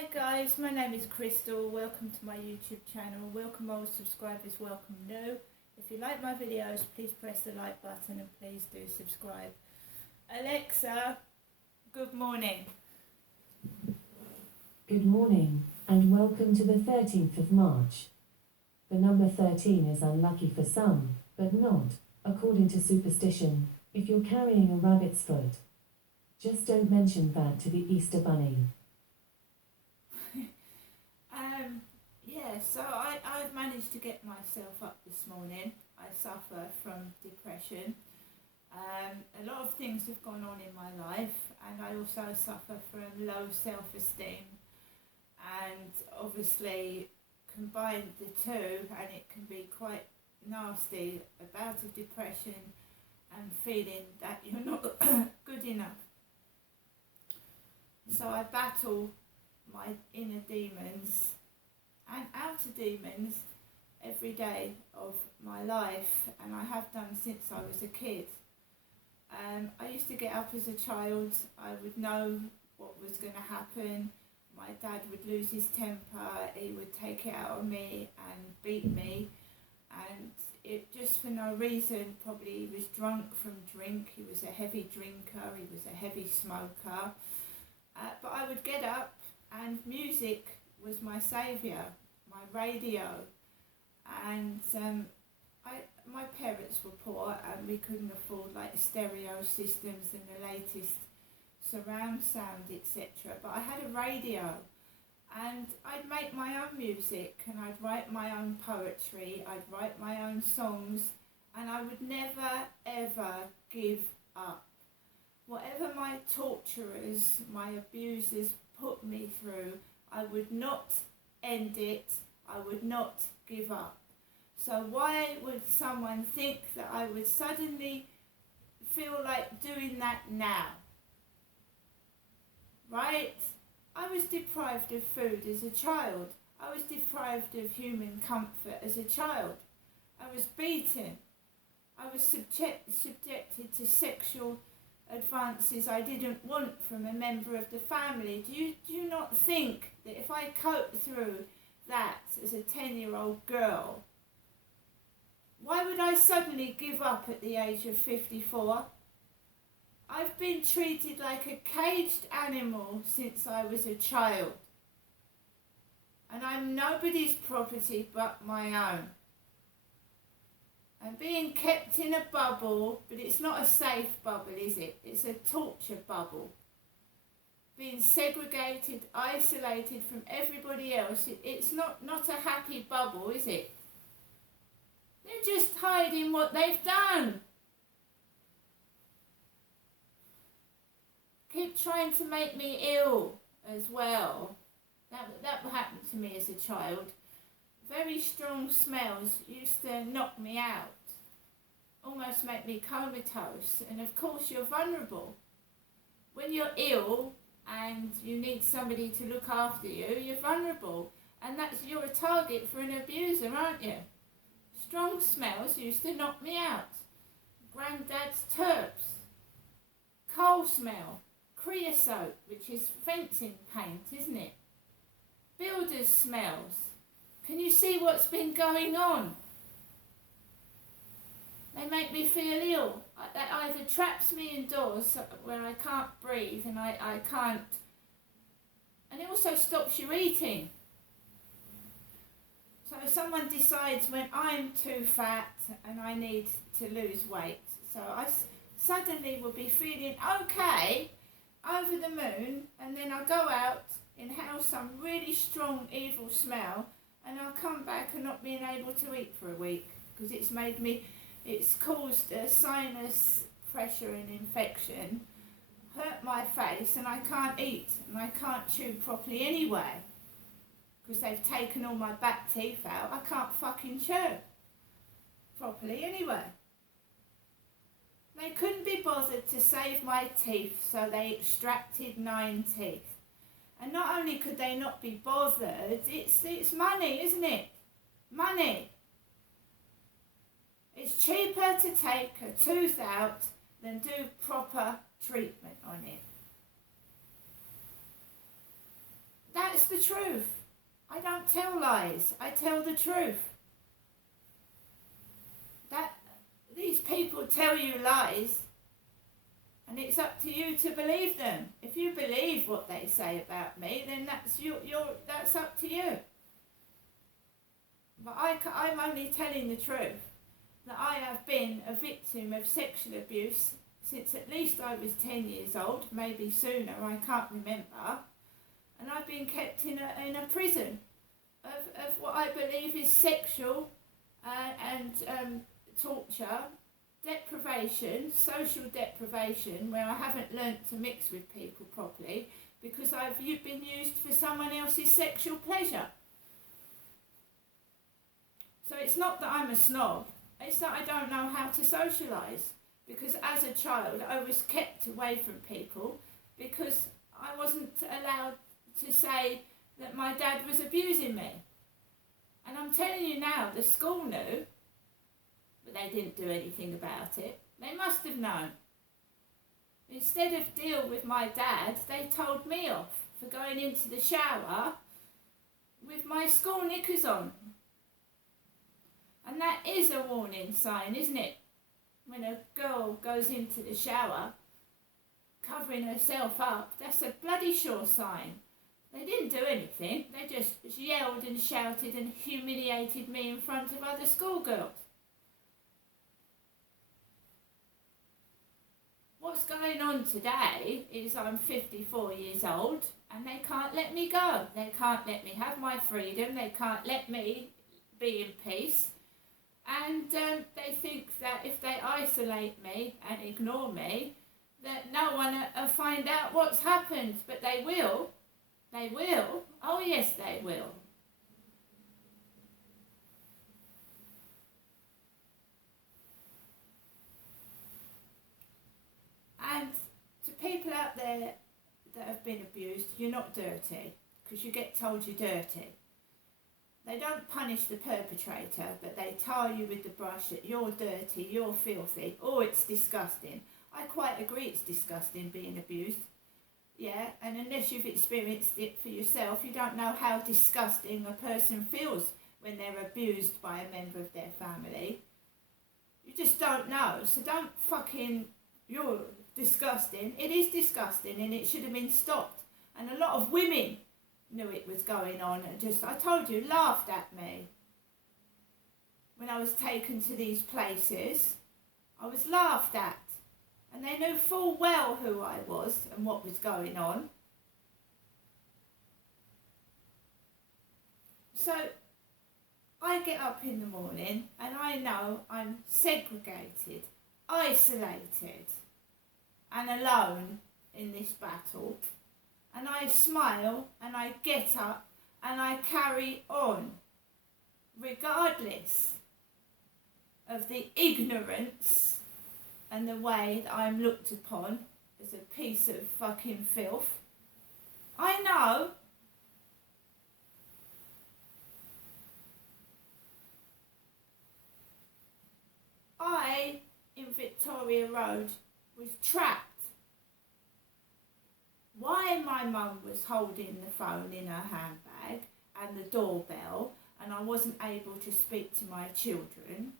Hi guys, my name is Crystal. Welcome to my YouTube channel. Welcome old subscribers, welcome new. If you like my videos, please press the like button and please do subscribe. Alexa, good morning. Good morning, and welcome to the 13th of March. The number 13 is unlucky for some, but not, according to superstition, if you're carrying a rabbit's foot. Just don't mention that to the Easter Bunny. So I've managed to get myself up this morning. I suffer from depression. A lot of things have gone on in my life, and I also suffer from low self-esteem. And obviously combine the two and it can be quite nasty, a bout of depression and feeling that you're not good enough. So I battle my inner demons and outer demons every day of my life, and I have done since I was a kid. I used to get up as a child. I would know what was going to happen. My dad would lose his temper, he would take it out on me and beat me, and it just for no reason. Probably he was drunk from drink, he was a heavy drinker, he was a heavy smoker, but I would get up and music was my saviour, my radio, and my parents were poor and we couldn't afford like stereo systems and the latest surround sound, etc. But I had a radio and I'd make my own music and I'd write my own poetry, I'd write my own songs, and I would never ever give up. Whatever my torturers, my abusers put me through, I would not end it, I would not give up. So why would someone think that I would suddenly feel like doing that now? Right? I was deprived of food as a child. I was deprived of human comfort as a child. I was beaten. I was subjected to sexual advances I didn't want from a member of the family. Do you not think that if I coped through that as a 10-year-old girl, why would I suddenly give up at the age of 54? I've been treated like a caged animal since I was a child. And I'm nobody's property but my own. I'm being kept in a bubble, but it's not a safe bubble, is it? It's a torture bubble. Being segregated, isolated from everybody else, it's not a happy bubble, is it? They're just hiding what they've done. Keep trying to make me ill as well. That happened to me as a child. Very strong smells used to knock me out, almost make me comatose, and of course you're vulnerable. When you're ill and you need somebody to look after you, you're vulnerable, and you're a target for an abuser, aren't you? Strong smells used to knock me out. Granddad's terps, coal smell, creosote, which is fencing paint, isn't it? Builder's smells. Can you see what's been going on? They make me feel ill. That either traps me indoors where I can't breathe and I can't. And it also stops you eating. So someone decides when I'm too fat and I need to lose weight. So I suddenly will be feeling okay, over the moon, and then I'll go out, inhale some really strong evil smell, and I'll come back and not being able to eat for a week because it's caused a sinus pressure and infection, hurt my face, and I can't eat and I can't chew properly anyway because they've taken all my back teeth out. I can't fucking chew properly anyway. They couldn't be bothered to save my teeth, so they extracted 9 teeth. And not only could they not be bothered, it's money, isn't it? Money. It's cheaper to take a tooth out than do proper treatment on it. That's the truth. I don't tell lies. I tell the truth. That these people tell you lies, and it's up to you to believe them. If you believe what they say about me, then that's up to you. But I'm only telling the truth, that I have been a victim of sexual abuse since at least I was 10 years old, maybe sooner, I can't remember. And I've been kept in a prison of what I believe is sexual and torture, deprivation, social deprivation, where I haven't learnt to mix with people properly because I've been used for someone else's sexual pleasure. So it's not that I'm a snob, it's that I don't know how to socialise, because as a child I was kept away from people because I wasn't allowed to say that my dad was abusing me. And I'm telling you now, the school knew, but they didn't do anything about it. They must have known. Instead of deal with my dad, they told me off for going into the shower with my school knickers on. And that is a warning sign, isn't it? When a girl goes into the shower covering herself up, that's a bloody sure sign. They didn't do anything, they just yelled and shouted and humiliated me in front of other schoolgirls. What's going on today is I'm 54 years old and they can't let me go. They can't let me have my freedom, they can't let me be in peace. And they think that if they isolate me and ignore me, that no one will find out what's happened. But they will. They will. Oh yes, they will. And to people out there that have been abused, you're not dirty, because you get told you're dirty. They don't punish the perpetrator, but they tar you with the brush that you're dirty, you're filthy. Oh, it's disgusting. I quite agree it's disgusting being abused. Yeah, and unless you've experienced it for yourself, you don't know how disgusting a person feels when they're abused by a member of their family. You just don't know, so don't fucking, you're disgusting. It is disgusting and it should have been stopped. And a lot of women knew it was going on and just, I told you, laughed at me. When I was taken to these places, I was laughed at. And they knew full well who I was and what was going on. So I get up in the morning and I know I'm segregated, isolated and alone in this battle. And I smile and I get up and I carry on, regardless of the ignorance and the way that I'm looked upon as a piece of fucking filth. I know. I, in Victoria Road, was trapped. Why my mum was holding the phone in her handbag and the doorbell and I wasn't able to speak to my children,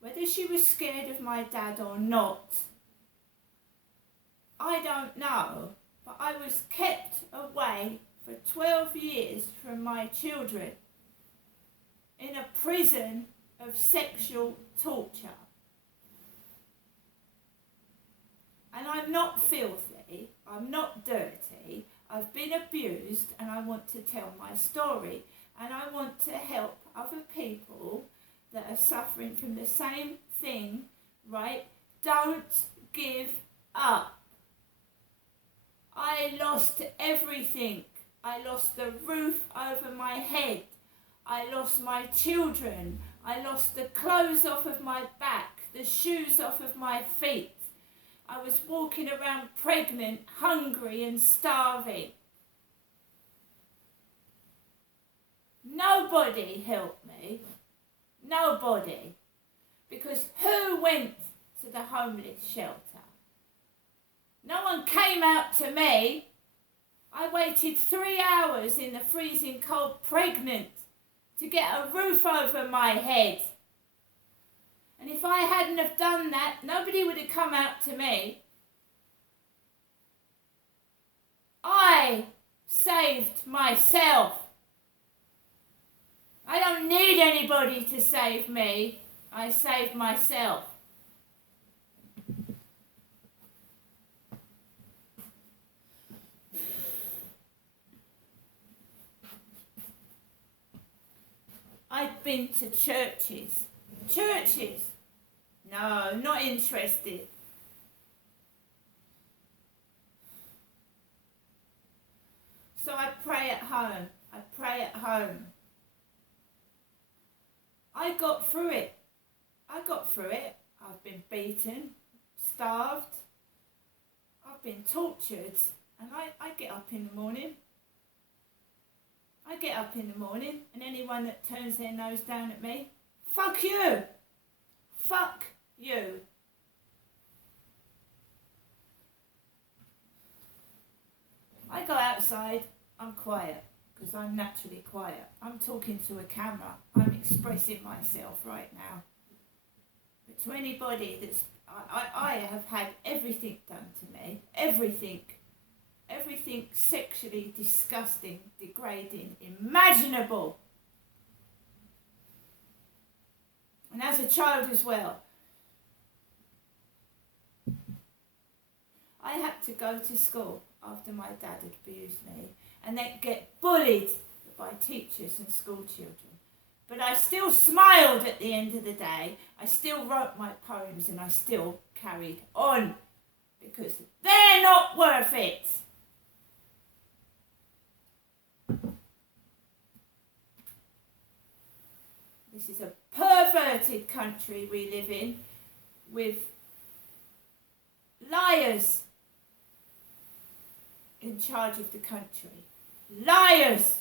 whether she was scared of my dad or not, I don't know, but I was kept away for 12 years from my children in a prison of sexual torture. And I'm not filthy, I'm not dirty, I've been abused and I want to tell my story. And I want to help other people that are suffering from the same thing, right? Don't give up. I lost everything. I lost the roof over my head. I lost my children. I lost the clothes off of my back, the shoes off of my feet. I was walking around pregnant, hungry and starving. Nobody helped me. Nobody. Because who went to the homeless shelter? No one came out to me. I waited 3 hours in the freezing cold pregnant to get a roof over my head. And if I hadn't have done that, nobody would have come out to me. I saved myself. I don't need anybody to save me. I saved myself. I've been to churches. Churches? No, not interested. So I pray at home. I pray at home. I got through it. I've been beaten, starved. I've been tortured. And I get up in the morning. And anyone that turns their nose down at me, fuck you. Fuck you. I go outside, I'm quiet, because I'm naturally quiet. I'm talking to a camera. I'm expressing myself right now. But to anybody that's... I have had everything done to me. Everything sexually disgusting, degrading, imaginable. And as a child as well. I had to go to school after my dad had abused me and then get bullied by teachers and school children. But I still smiled at the end of the day. I still wrote my poems and I still carried on because they're not worth it. This is a perverted country we live in with liars in charge of the country. Liars!